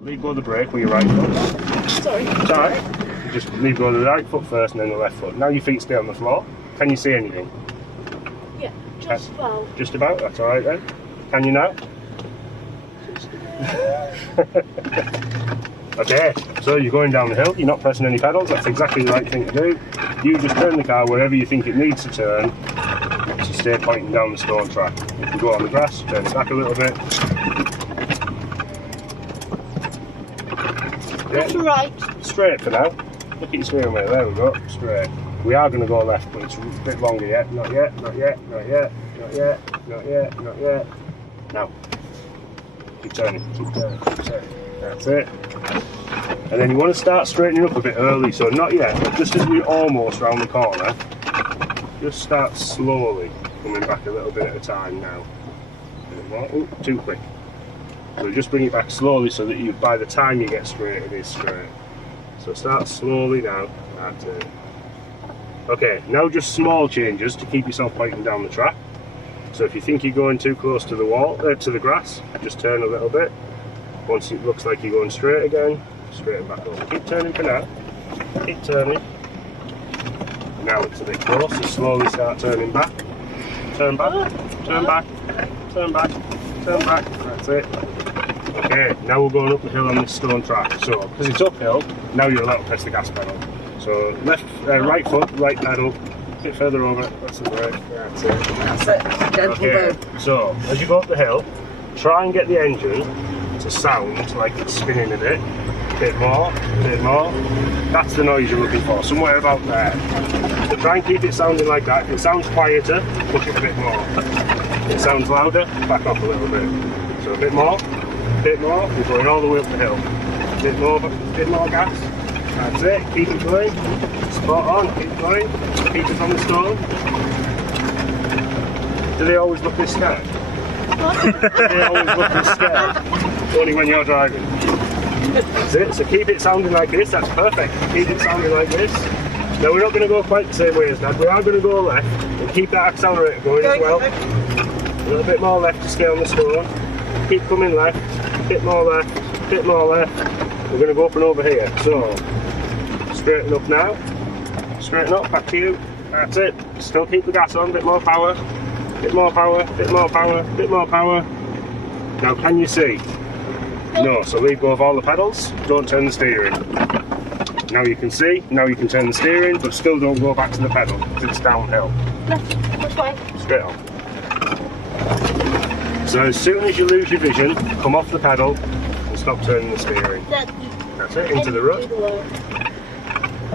Leave go of the brake with your right foot. Sorry. It's alright. You just leave go of the right foot first and then the left foot. Now your feet stay on the floor. Can you see anything? Yeah, just about. Just about? That's alright then. Can you now? Just about. Okay, so you're going down the hill, you're not pressing any pedals, that's exactly the right thing to do. You just turn the car wherever you think it needs to turn to stay pointing down the stone track. If you go on the grass, turn it back a little bit. That's right. Straight for now. Look at your steering wheel, there we go, straight. We are going to go left, but it's a bit longer yet. Not yet, not yet, not yet, not yet, not yet, not yet. Now. Keep turning, keep turning, keep turning. That's it. And then you want to start straightening up a bit early, so not yet, but just as we're almost round the corner, just start slowly coming back a little bit at a time now. Ooh, too quick. So just bring it back slowly so that you, by the time you get straight, it is straight. So start slowly now. That's it. Okay, now just small changes to keep yourself pointing down the track. So if you think you're going too close to the wall, to the grass, just turn a little bit. Once it looks like you're going straight again, straighten back over. Keep turning for now. Keep turning. Now it's a bit close, so slowly start turning back. Turn back, turn back, turn back, turn back. That's it. Okay, now we're going up the hill on this stone track. So, because it's uphill, now you're allowed to press the gas pedal. So, right foot, right pedal, a bit further over, that's the brake, that's it. That's it. Gentle Okay, move. so, as you go up the hill, try and get the engine to sound like it's spinning a bit more, a bit more. That's the noise you're looking for, somewhere about there. So try and keep it sounding like that. If it sounds quieter, push it a bit more. If it sounds louder, back off a little bit. So a bit more, we're going all the way up the hill. Bit more gas. That's it, keep it going. Spot on, keep going. Keep it on the stone. Do they always look this scared? They always look this scared. Only when you're driving. That's it, so keep it sounding like this, that's perfect. Keep it sounding like this. Now we're not going to go quite the same way as Dad, we are going to go left and keep that accelerator going as well. A little bit more left to stay on the stone. Keep coming left, bit more left, bit more left. We're going to go up and over here. So, straighten up now. Straighten up, back to you. That's it. Still keep the gas on, bit more power. Bit more power, bit more power, bit more power. Now can you see? No, so leave go of all the pedals, don't turn the steering. Now you can see, now you can turn the steering, but still don't go back to the pedal, because it's downhill. Left, which way? Straight on. So as soon as you lose your vision, come off the pedal and stop turning the steering. That's it, into the rut.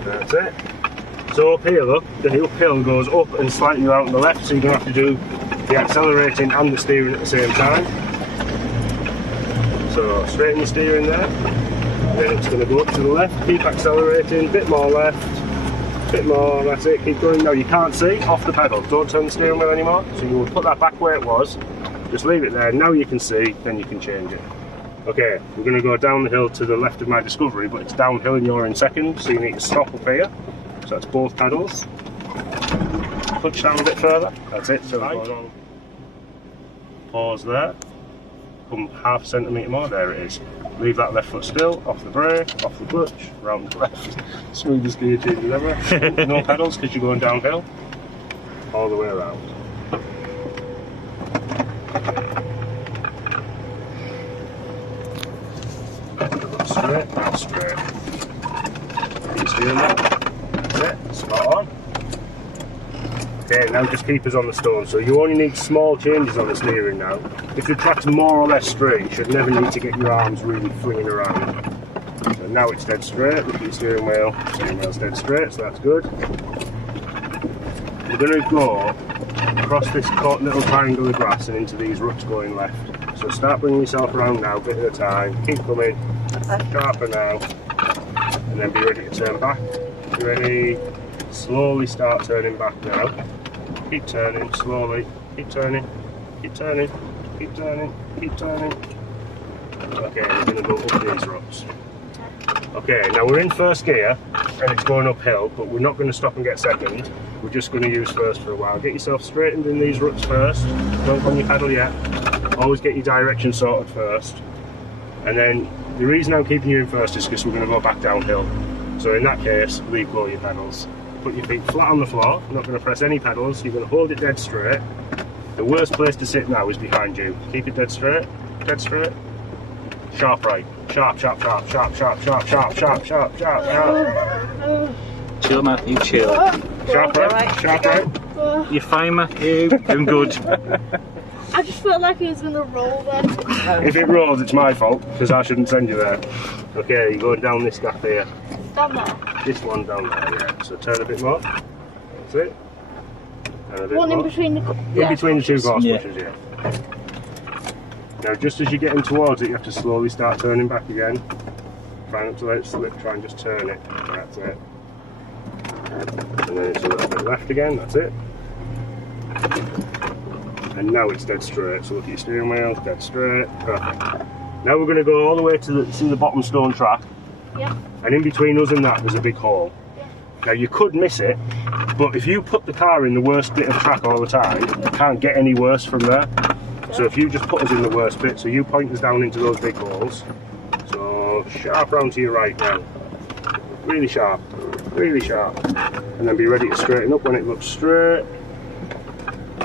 That's it. So up here look, the uphill goes up and slightly out on the left, so you don't have to do the accelerating and the steering at the same time. So straighten the steering there, then it's going to go up to the left, keep accelerating, bit more left, bit more, that's it, keep going. Now you can't see, off the pedal, don't turn the steering wheel anymore, so you will put that back where it was, just leave it there, now you can see, then you can change it. Okay, we're going to go down the hill to the left of my Discovery, but it's downhill and you're in second, so you need to stop up here. So that's both pedals. Push down a bit further. That's it. So right. Pause there. Come half a centimetre more. There it is. Leave that left foot still. Off the brake. Off the clutch. Round the left. Smoothest gear change ever. No pedals because you're going downhill. All the way around. Straight. Now straight. Keep steering there. Spot on. Okay, now just keep us on the stone. So you only need small changes on the steering now. If the track's more or less straight, you should never need to get your arms really flinging around. So now it's dead straight. Look at your steering wheel. Steering wheel's dead straight, so that's good. We're going to go across this little triangle of grass and into these ruts going left. So start bringing yourself around now, bit at a time. Keep coming. Sharper now. And then be ready to turn back. Ready, slowly start turning back now. Keep turning, slowly, keep turning, keep turning, keep turning, keep turning. Okay, we're going to go up these ruts. Okay, now we're in first gear and it's going uphill, but we're not going to stop and get second. We're just going to use first for a while. Get yourself straightened in these ruts first. Don't go on your pedal yet. Always get your direction sorted first. And then The reason I'm keeping you in first is because we're going to go back downhill. So in that case, leave go your pedals. Put your feet flat on the floor. You're not going to press any pedals. You're going to hold it dead straight. The worst place to sit now is behind you. Keep it dead straight. Dead straight. Sharp right. Sharp, sharp, sharp, sharp, sharp, sharp, sharp, sharp, sharp, sharp, sharp. Chill, Matthew, chill. Sharp right, sharp right. You're fine, Matthew. Doing good. I just felt like he was going to roll then. If it rolls, it's my fault, because I shouldn't send you there. Okay, you're going down this gap here. Down there. This one down there, yeah. So turn a bit more. That's it. Turn a bit One more. in between the... In between the two glass Yeah. bushes, yeah. Now, just as you're getting towards it, you have to slowly start turning back again. Try not to let it slip, try and just turn it. That's it. And then it's a little bit left again, that's it. And now it's dead straight, so look at your steering wheel, dead straight, perfect. Now we're going to go all the way to the bottom stone track, Yeah. and in between us and that there's a big hole. Yeah. Now you could miss it, but if you put the car in the worst bit of track all the time, you can't get any worse from there. So if you just put us in the worst bit, so you point us down into those big holes, so sharp round to your right now, really sharp, and then be ready to straighten up when it looks straight.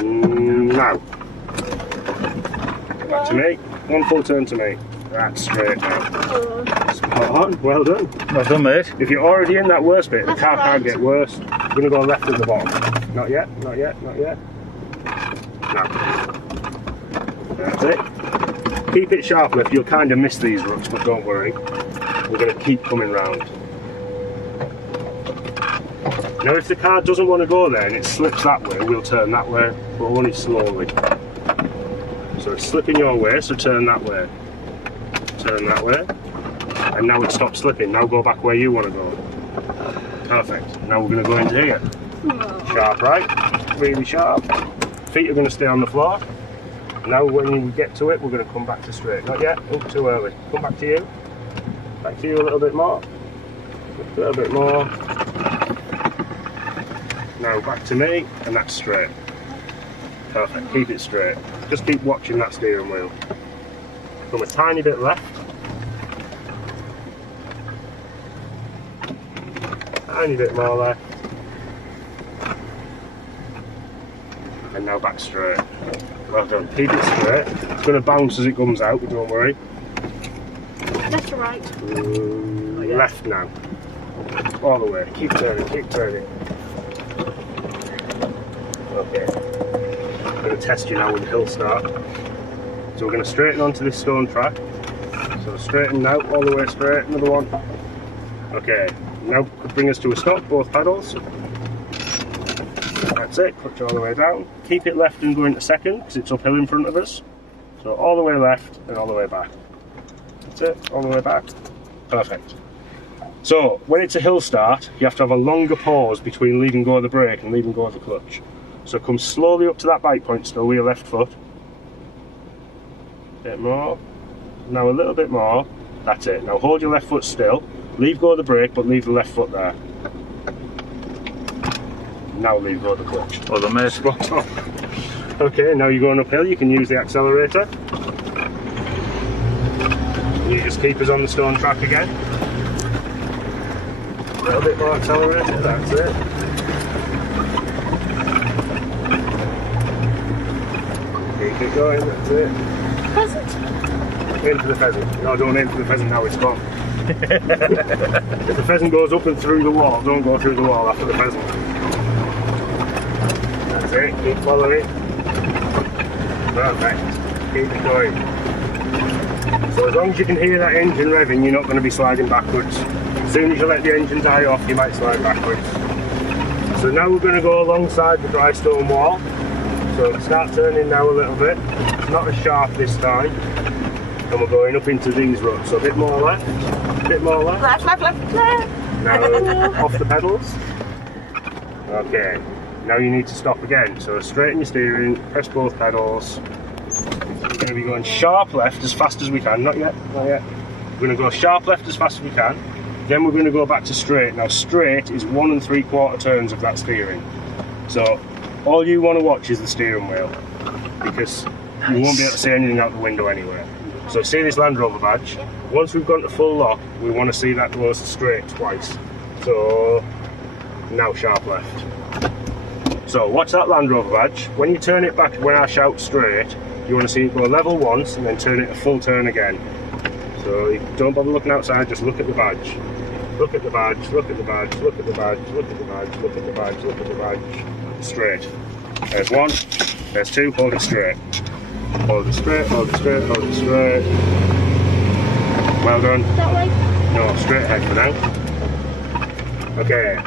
Now, back to me, one full turn to me, that's straight now. Spot on, well done. Well done, mate. If you're already in that worst bit, the car That's can't right. get worse. We're going to go left at the bottom. Not yet, not yet, not yet. Now. That's it. Keep it sharp left, you'll kind of miss these ruts, but don't worry. We're going to keep coming round. Now if the car doesn't want to go there and it slips that way, we'll turn that way, but only slowly. So it's slipping your way, so turn that way. Turn that way. And now it stopped slipping, now go back where you want to go. Perfect. Now we're going to go into here. Sharp right, really sharp. Feet are going to stay on the floor. Now when you get to it, we're going to come back to straight. Not yet, oh, too early. Come back to you. Back to you a little bit more. A little bit more. Now back to me, and that's straight. Perfect, keep it straight. Just keep watching that steering wheel. Come a tiny bit left. Tiny bit more left. And now back straight. Well done, keep it straight. It's going to bounce as it comes out, but don't worry. Left to right. Left now. All the way, keep turning, keep turning. Okay. I'm going to test you now with the hill start. So we're going to straighten onto this stone track. So straighten now, all the way straight, another one. Okay, now bring us to a stop, both pedals. That's it, clutch all the way down. Keep it left and go into second, because it's uphill in front of us. So all the way left and all the way back. That's it, all the way back. Perfect. So, when it's a hill start, you have to have a longer pause between leaving go of the brake and leaving go of the clutch. So come slowly up to that bike point still with your left foot. A bit more. Now a little bit more. That's it. Now hold your left foot still. Leave go of the brake, but leave the left foot there. Now leave go of the clutch. Well done, mate. Spot on. Okay, now you're going uphill, you can use the accelerator. You just keep us on the stone track again. A little bit more accelerator, that's it. Keep it going, that's it. Pheasant. Aim for the pheasant. No, don't aim for the pheasant now, it's gone. If the pheasant goes up and through the wall, don't go through the wall after the pheasant. That's it, keep following. Perfect. Keep it going. So as long as you can hear that engine revving, you're not going to be sliding backwards. As soon as you let the engine die off, you might slide backwards. So now we're going to go alongside the dry stone wall. So start turning now a little bit. It's not as sharp this time. And we're going up into these ruts. So a bit more left, a bit more left. Left, left, left, left. Now off the pedals. Okay, now you need to stop again. So straighten your steering, press both pedals. We're going to be going sharp left as fast as we can. Not yet, not yet. We're going to go sharp left as fast as we can. Then we're going to go back to straight. Now straight is 1 3/4 turns of that steering. So all you want to watch is the steering wheel, because you won't be able to see anything out the window anyway. So see this Land Rover badge? Once we've gone to full lock, we want to see that goes straight twice. So now sharp left. So watch that Land Rover badge. When you turn it back, when I shout straight, you want to see it go level once and then turn it a full turn again. So don't bother looking outside, just look at the badge. Look at the badge, look at the badge, look at the badge, look at the badge, look at the badge, look at the badge. Straight. There's one, there's two, hold it straight. Hold it straight, hold it straight, hold it straight. Well done. That way? No, straight ahead for now. Okay,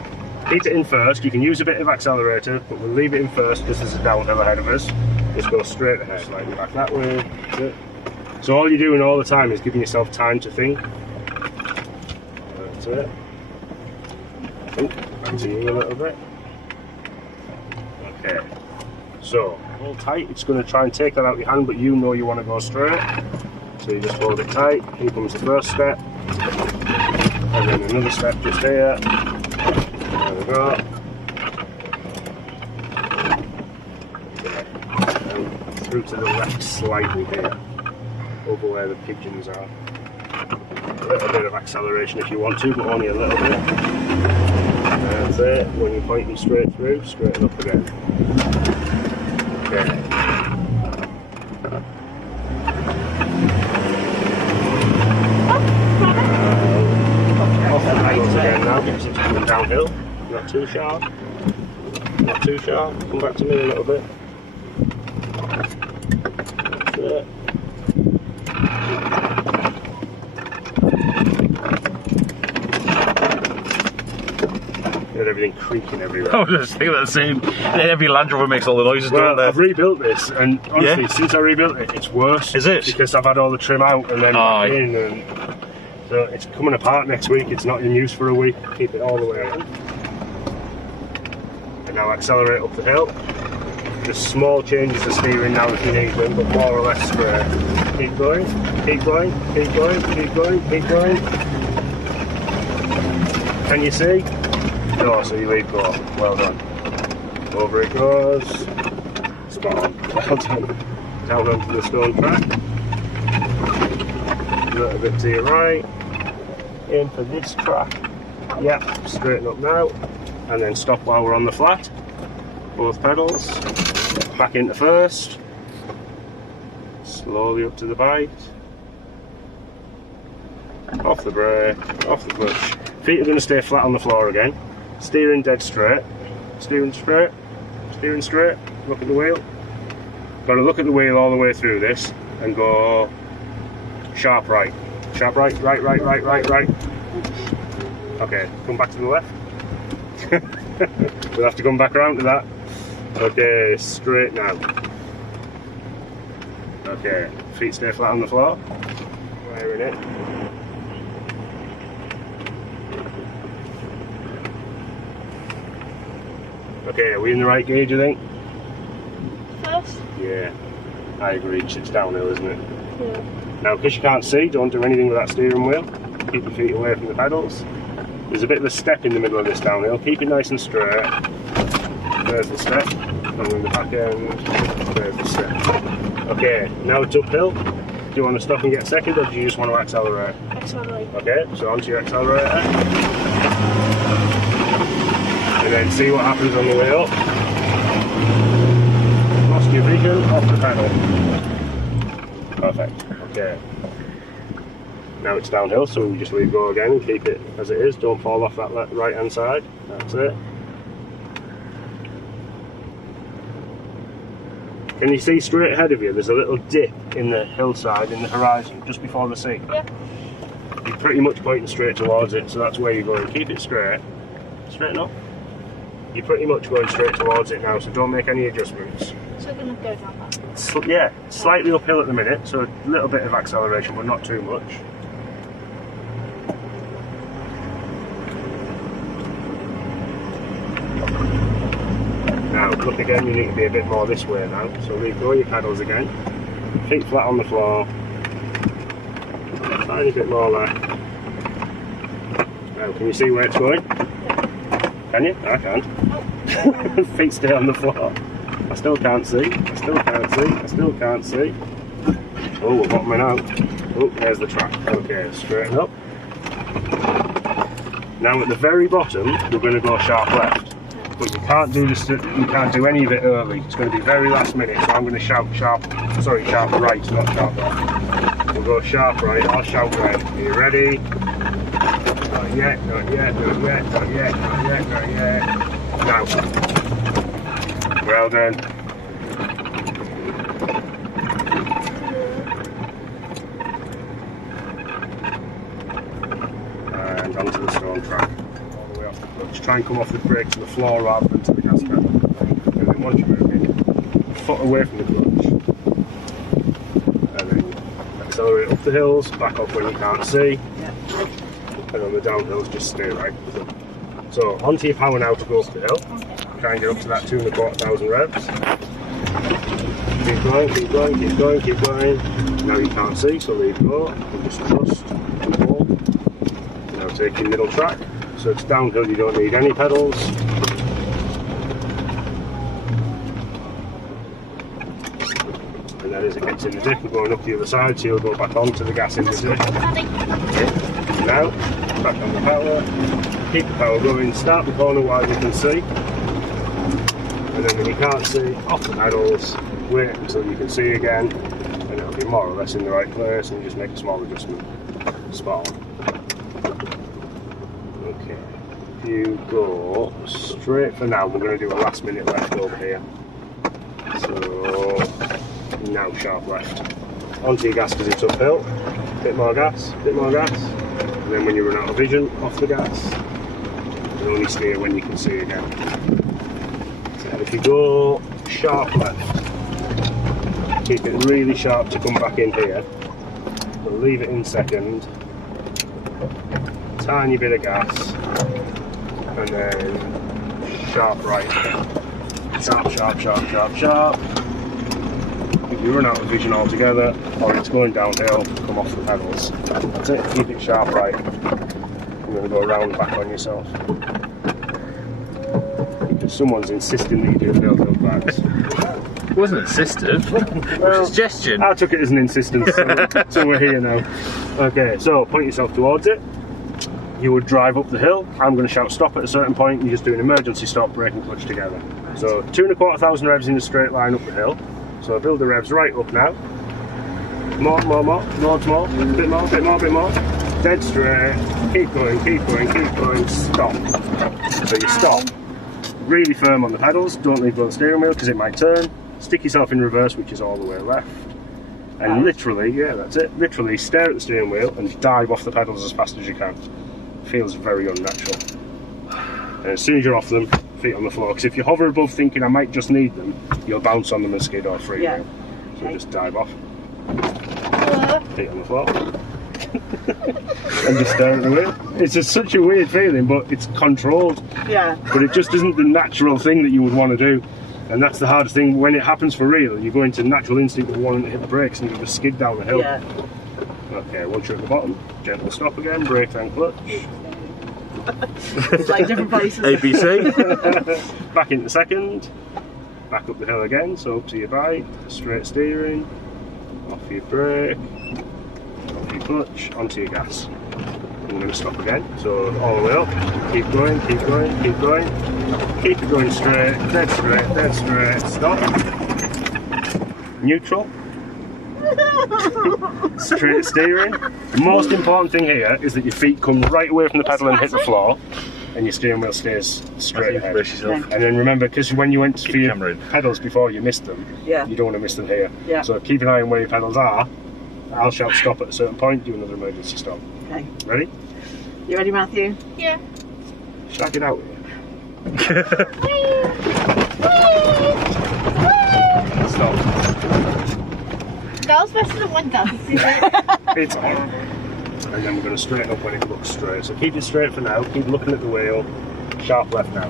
keep it in first. You can use a bit of accelerator, but we'll leave it in first because there's a downhill ahead of us. Just go straight ahead, slightly back that way. That's it. So all you're doing all the time is giving yourself time to think. That's it. Oh, back to you a little bit. Okay. So, hold tight. It's going to try and take that out of your hand, but you know you want to go straight. So you just hold it tight. Here comes the first step. And then another step just here. There we go. Okay. And through to the left slightly here. Over where the pigeons are. A little bit of acceleration if you want to, but only a little bit. That's it. When you're pointing straight through, straighten up again. Okay. Off the pedals again now because it's coming downhill. Not too sharp. Not too sharp. Come back to me a little bit. That's it. Everything creaking everywhere. I was just thinking the same. Every Land Rover makes all the noises, Well, don't they? I've rebuilt this, and honestly, Yeah? since I rebuilt it, it's worse. Is it? Because I've had all the trim out and then Aye. back in, and so it's coming apart next week. It's not in use for a week. Keep it all the way around. And now accelerate up the hill. Just small changes to steering now if you need them, but more or less straight. Keep going, keep going, keep going, keep going, keep going. Can you see? No, so you leave go. Well done. Over it goes. Spot on. Well done. Down onto the stone track. A little bit to your right. In for this track. Yep, straighten up now. And then stop while we're on the flat. Both pedals. Back into first. Slowly up to the bite. Off the brake. Off the clutch. Feet are going to stay flat on the floor again. Steering dead straight. Steering straight. Steering straight. Look at the wheel. Got to look at the wheel all the way through this and go sharp right. Sharp right, right, right, right, right, right. Okay, come back to the left. We'll have to come back around to that. Okay, straight now. Okay, feet stay flat on the floor. Wearing it. Okay, are we in the right gear, do you think? First? Yeah, I agree, it's downhill, isn't it? Yeah. Now, because you can't see, don't do anything with that steering wheel. Keep your feet away from the pedals. There's a bit of a step in the middle of this downhill. Keep it nice and straight. There's the step. And in the back end, there's the step. Okay, now it's uphill. Do you want to stop and get second, or do you just want to accelerate? Accelerate. Okay, so onto your accelerator. And then see what happens on the way up. Lost your vision, off the pedal. Perfect. Okay. Now it's downhill, so we just leave go again and keep it as it is. Don't fall off that right hand side. That's it. Can you see straight ahead of you? There's a little dip in the hillside, in the horizon, just before the sea. Yeah. You're pretty much pointing straight towards it, so that's where you're going. Keep it straight. Straighten up. You're pretty much going straight towards it now, so don't make any adjustments. So we're going to go down that. Yeah, slightly uphill at the minute, so a little bit of acceleration, but not too much. Now, look again, you need to be a bit more this way now, so leave go your pedals again. Feet flat on the floor. A tiny bit more left. Now, can you see where it's going? Can you? I can't. Feet stay on the floor. I still can't see. I still can't see. I still can't see. Oh, we're bottoming out. Oh, there's the track. Okay, straighten up. Now at the very bottom, we're going to go sharp left. But you can't do this. You can't do any of it early. It's going to be very last minute. So I'm going to shout sharp right, not sharp left. We'll go sharp right. I'll shout red. Are you ready? Not yet. Not yet. Not yet. Not yet. Not yet. Not yet. Now. Well done. And onto the stone track. All the way off the clutch. Try and come off the brake to the floor rather than to the gas pedal. And then once you're moving, a foot away from the clutch. And then accelerate up the hills, back up when you can't see. And on the downhills, just stay right. So onto your power now to go up the hill. Try and get up to that 2,250 revs. Keep going, keep going, keep going, keep going. Now you can't see, so leave go. And just trust and hold. Now take your middle track. So it's downhill, you don't need any pedals. And then as it gets in the dip, we're going up the other side, so you'll go back onto the gas in the dip. Now, back on the power. Keep the power going, start the corner while you can see. And then when you can't see, off the pedals, wait until you can see again, and it'll be more or less in the right place, and you just make a small adjustment. Spot on. Okay, if you go straight for now, we're going to do a last minute left over here. So, now sharp left. Onto your gas because it's uphill. Bit more gas, bit more gas. And then when you run out of vision, off the gas. You only steer when you can see again. And if you go sharp left, keep it really sharp to come back in here. We'll leave it in second. Tiny bit of gas. And then sharp right. Sharp, sharp, sharp, sharp, sharp. If you run out of vision altogether, or it's going downhill, come off the pedals. That's it, keep it sharp right. You're going to go around back on yourself. Because someone's insisting that you do hill backs. It wasn't insisted. It was a suggestion. I took it as an insistence, so we're here now. Okay, so point yourself towards it. You would drive up the hill. I'm going to shout stop at a certain point. You just do an emergency stop, brake and clutch together. So 2,250 revs in a straight line up the hill. So build the revs right up now. More, loads more, bit more, bit more, bit more. Dead straight, keep going, keep going, keep going, stop. So you stop, really firm on the pedals, don't leave go the steering wheel because it might turn. Stick yourself in reverse, which is all the way left. And literally, yeah, that's it, literally stare at the steering wheel and dive off the pedals as fast as you can. Feels very unnatural. And as soon as you're off them, feet on the floor, because if you hover above thinking I might just need them, you'll bounce on them and skid or free wheel. So just dive off. Feet on the floor. And just stare at the wheel. It's just such a weird feeling, but it's controlled. Yeah. But it just isn't the natural thing that you would want to do. And that's the hardest thing. When it happens for real, you go into natural instinct of wanting to hit the brakes and you just skid down the hill. Yeah. Okay, once you're at the bottom, gentle stop again, brake and clutch. It's like different places. ABC. Back into second. Back up the hill again, so up to your right, straight steering, off your brake, off your clutch, onto your gas. I'm going to stop again, so all the way up, keep going, keep going, keep going, keep it going straight, dead straight, stop, neutral, straight steering. The most important thing here is that your feet come right away from the pedal and hit the floor, and your steering wheel stays straight ahead. And then remember, because when you went for your pedals before, you missed them. Yeah. You don't want to miss them here. Yeah. So keep an eye on where your pedals are. I'll shout stop at a certain point, do another emergency stop. Okay. Ready? You ready, Matthew? Yeah. Shag it out here. Stop. That was better than one dance. It's on. And then we're going to straighten up when it looks straight. So keep it straight for now, keep looking at the wheel, sharp left now.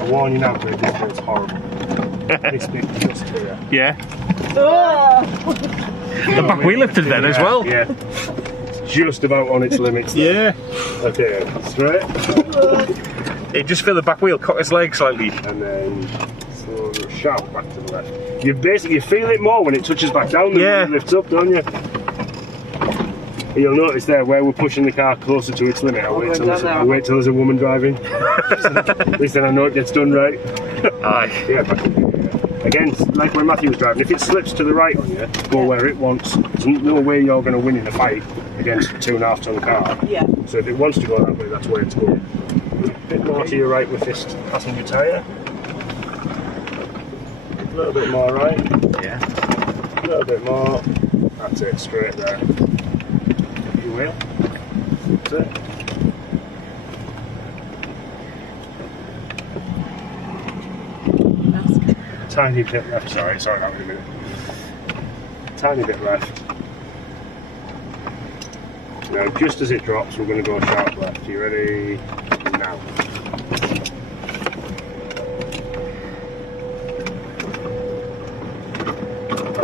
I warn you now, this feels horrible. This bit just here. Yeah. Oh. The back wheel lifted then as well. Yeah. It's just about on its limits there. Yeah. Okay, straight. It just feel the back wheel cock its leg slightly. And then slow, sharp back to the left. You feel it more when it touches back down than when it lifts up, don't you? You'll notice there where we're pushing the car closer to its limit. I'll wait till there's a woman driving. At least then I know it gets done right. Aye. Yeah, back up here. Again, like when Matthew was driving, if it slips to the right on you, go where it wants. There's no way you're going to win in a fight against a 2.5 ton car. Yeah. So if it wants to go that way, that's where it's going. A bit more to your right with this passenger tyre. A little bit more right. Yeah. A little bit more. That's it, straight there. You will. That's it. Tiny bit left, sorry, that was a minute. Tiny bit left. Now, just as it drops, we're going to go sharp left. You ready? Now.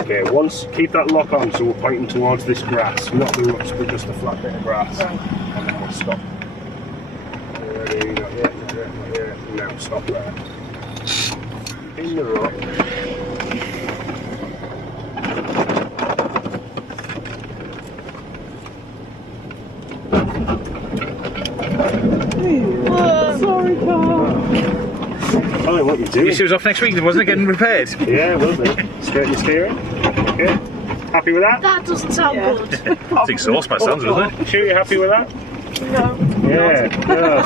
Okay, keep that lock on so we're pointing towards this grass, not the ruts, but just a flat bit of grass. Right. And then we'll stop. You ready? Not yet, not yet, not yet. Now, stop there. In the rut. Sorry, Carl. Oh, what you doing? You see it was off next week, wasn't it, getting repaired? Yeah, will do. Straighten the steering. Okay. Happy with that? That doesn't sound good. It's exhaust by sounds, wasn't it? Sure you're happy with that? No. Yeah.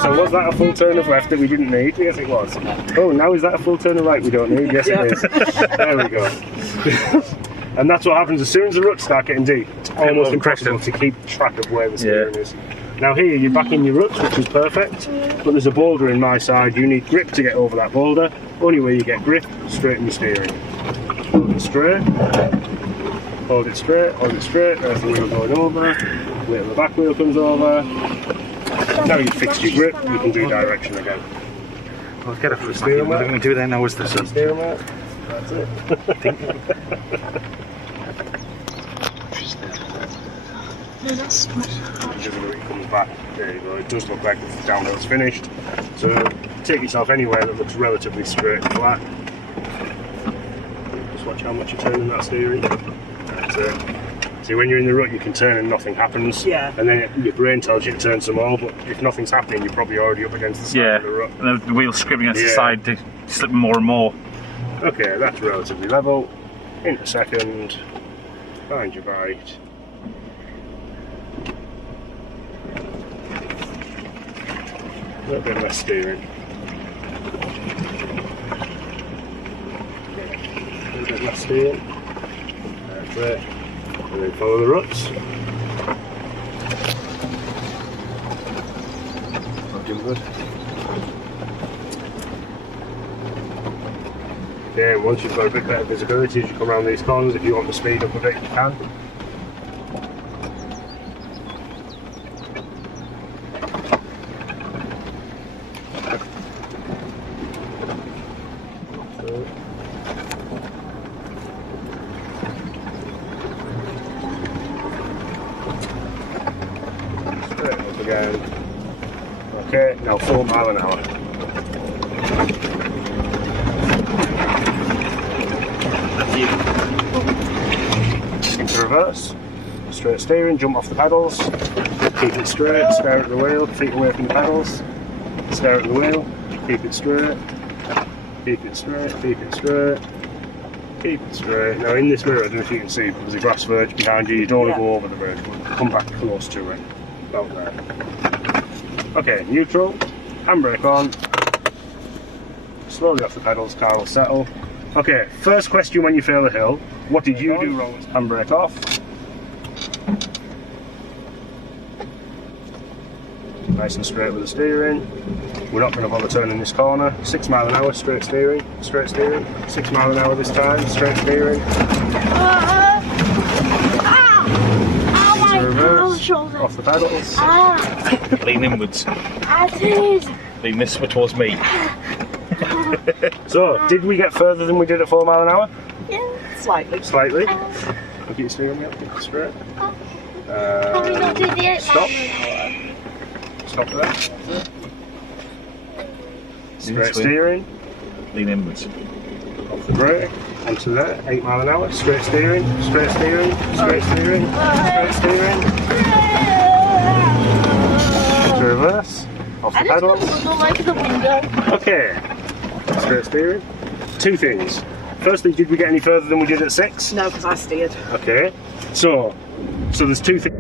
So was that a full turn of left that we didn't need? Yes, it was. Oh, now is that a full turn of right we don't need? Yes, it is. There we go. And that's what happens as soon as the ruts start getting deep. It's almost impossible to keep track of where the steering is. Now here, you're back in your ruts, which is perfect, but there's a boulder in my side. You need grip to get over that boulder. Only way you get grip, straighten your steering. Hold it straight. Hold it straight, hold it straight. There's the wheel going over. Wait till the back wheel comes over. Now you've fixed your grip, you can do direction again. Well, get a for the steering wheel. What are we going to do then now is this? Steering wheel. That's it. No, that's smart. Visibility comes back. There you go. It does look like the downhill's finished. So take yourself anywhere that looks relatively straight and flat. Just watch how much you're turning that steering. That's it. See, when you're in the rut, you can turn and nothing happens. Yeah. And then your brain tells you to turn some more, but if nothing's happening, you're probably already up against the side of the rut. And the wheel's scraping against the side to slip more and more. Okay, that's relatively level. Into second. Find your bite. A little bit less steering. A little bit less steering. That's it. And then follow the ruts. Not doing good. Okay, and once you've got a bit better visibility as you come around these corners, if you want to speed up a bit, you can. Straight up again. Okay, now 4 miles an hour. Into reverse. Straight steering, jump off the pedals. Keep it straight, stare at the wheel, feet away from the pedals. Stare at the wheel, keep it straight. Keep it straight, keep it straight. Keep it straight. Now in this mirror, I don't know if you can see, but there's a grass verge behind you. You don't want to go over the verge, but come back close to it. About there. Okay, neutral, handbrake on. Slowly off the pedals, car will settle. Okay, first question when you fail a hill. What did you do wrong? Handbrake off. Nice and straight with the steering. We're not going to bother turning this corner. 6 miles an hour, straight steering. Straight steering. 6 miles an hour this time, straight steering. Oh my Reverse, shoulder. off the pedals. Lean inwards. I did. Lean this way towards me. So, did we get further than we did at 4 miles an hour? Yeah. Slightly. Slightly. Look at your steering wheel, keep it straight. Can we not do the 8 Stop. miles an hour? Stop there. That's it. Straight steering. Lean inwards. Off the brake. Onto there. 8 mile an hour. Straight steering. Straight steering. Straight steering. Straight steering. Into reverse. Off the I just pedals. don't like the window. Okay. Straight steering. Two things. Firstly, did we get any further than we did at 6? No, because I steered. Okay. So there's two things.